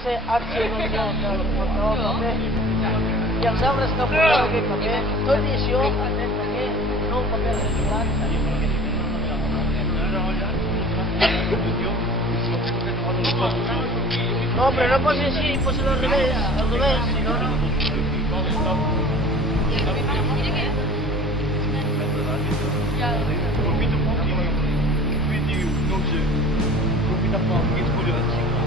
hace acción por favor, paper. I els arbres que poseu aquell paper, tot i això, aquest paper, no un paper reciclat. No, però no posi així, posi-lo al revés, si no, no. Profita un pochino, quindi non c'è, profita poco, che scuglio da cibo.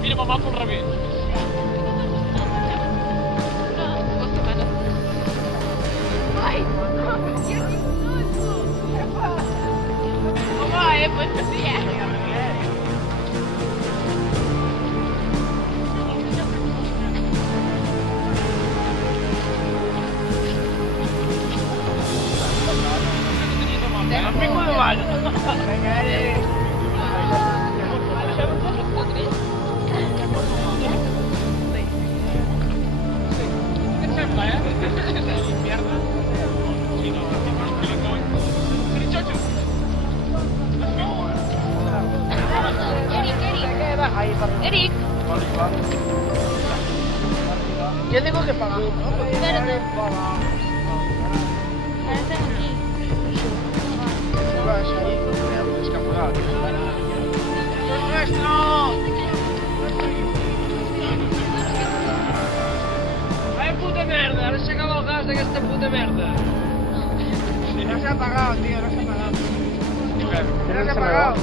Mira, mamà, pel revés. Mamà, pues sí. Eric. Yo tengo que pagar, ¿no? Espérate. Ahora están aquí. Se va a salir escapulado. ¡Es nuestro! Vaya puta merda, ara s'acaba el gas d'aquesta puta merda. No s'ha pagat, tio, no s'ha pagat. No s'ha pagat.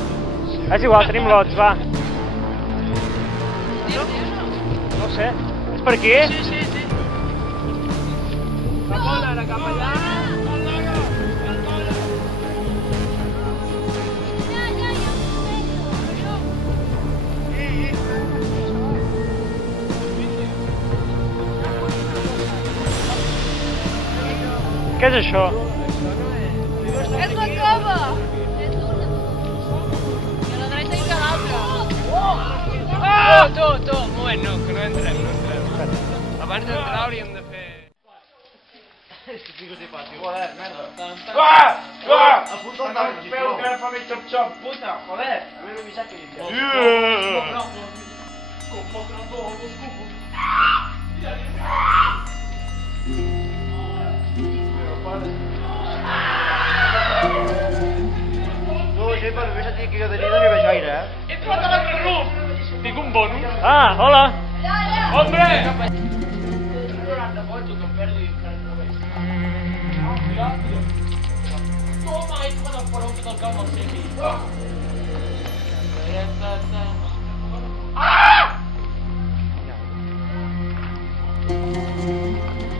És igual, tenim lots, va. No sé. És per aquí? Sí. Cap on ara, cap allà? Què és això? És la cova! És una. I a la dreta hi ha l'altra. Tu, un moment, no, que no entrem. Abans d'entrar hauríem de fer... Joder, merda. Apunta el peu que ara fa més xop-xop, puta, joder. A ver, mi saque. No, sí, però només et dic que jo de nit no hi veig gaire, He trobat a l'altre ruf! Tinc un bonus. Ah, hola. Hombre! Toma, ets quan el farò que del camp al seu fill.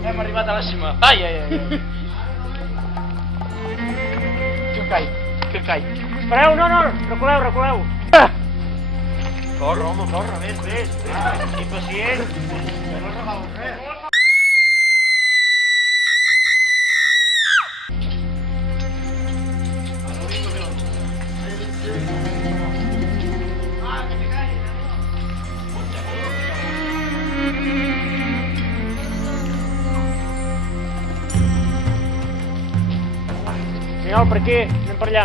Hem arribat a la cima. Ai. Que cai. Espereu, no, reculeu. Corre, home, corre, vés. Impacient. Que no s'ha res. Senyal, per aquí, anem per allà.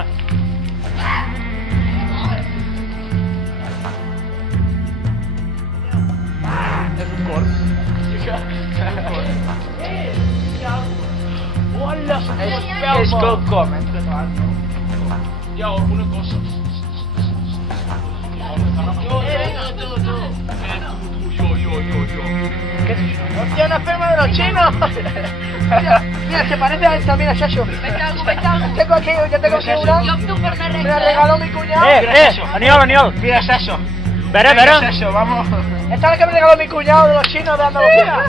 És un cor. Hola, És quelcom, hem trobat, no? Hi ha alguna cosa. Tu. Jo. Què és això? ¡Hostia, una enferma de los chinos! Mira, se parece a él también, a Shasho. Vaig algo. Tengo aquí una. Jo opto per anar Me la regaló mi cuñado. Aniol, Aniol. Mira, es eso. Vera, Es Vera. eso, vamos. Esta es la que me regaló mi cuñado de los chinos de Andalucía.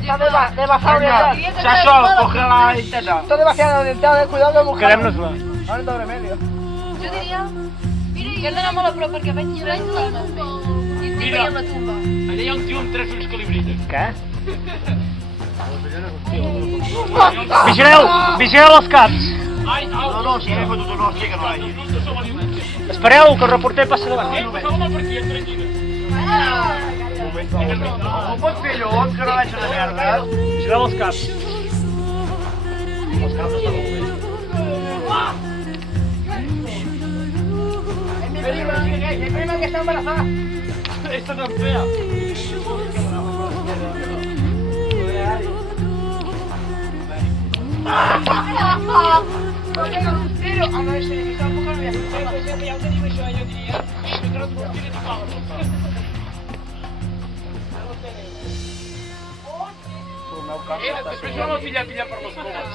Está de Bazar Oriental. Sasso, coge la intenta. Esto es de Bazar Oriental, cuidado de buscar. Quedem-nos-la. Ahora en doble medio. Jo diria... Mira, que d'anar molt a prop perquè veig la tumba. I estic veient la tumba. Allà hi ha un tio amb 3 ulls que li brillen. Què? Vigileu els caps. Ai, au! No, si hai fotut un hòstia que no l'hagi. Espereu, que el reporter passa davant. Poseu-me per aquí, tranquil·la. Ho pots fer llavors, que no vaig a la merda. Vigileu els caps. Els caps estan molt bé. Mi prima que está embarazada. Esta tan fea. Pero a no ese que está un poco nervioso. Ja ho tenim això, jo diria. Que no et porti ni tocar la sopa. Després vam a pillar per les comes.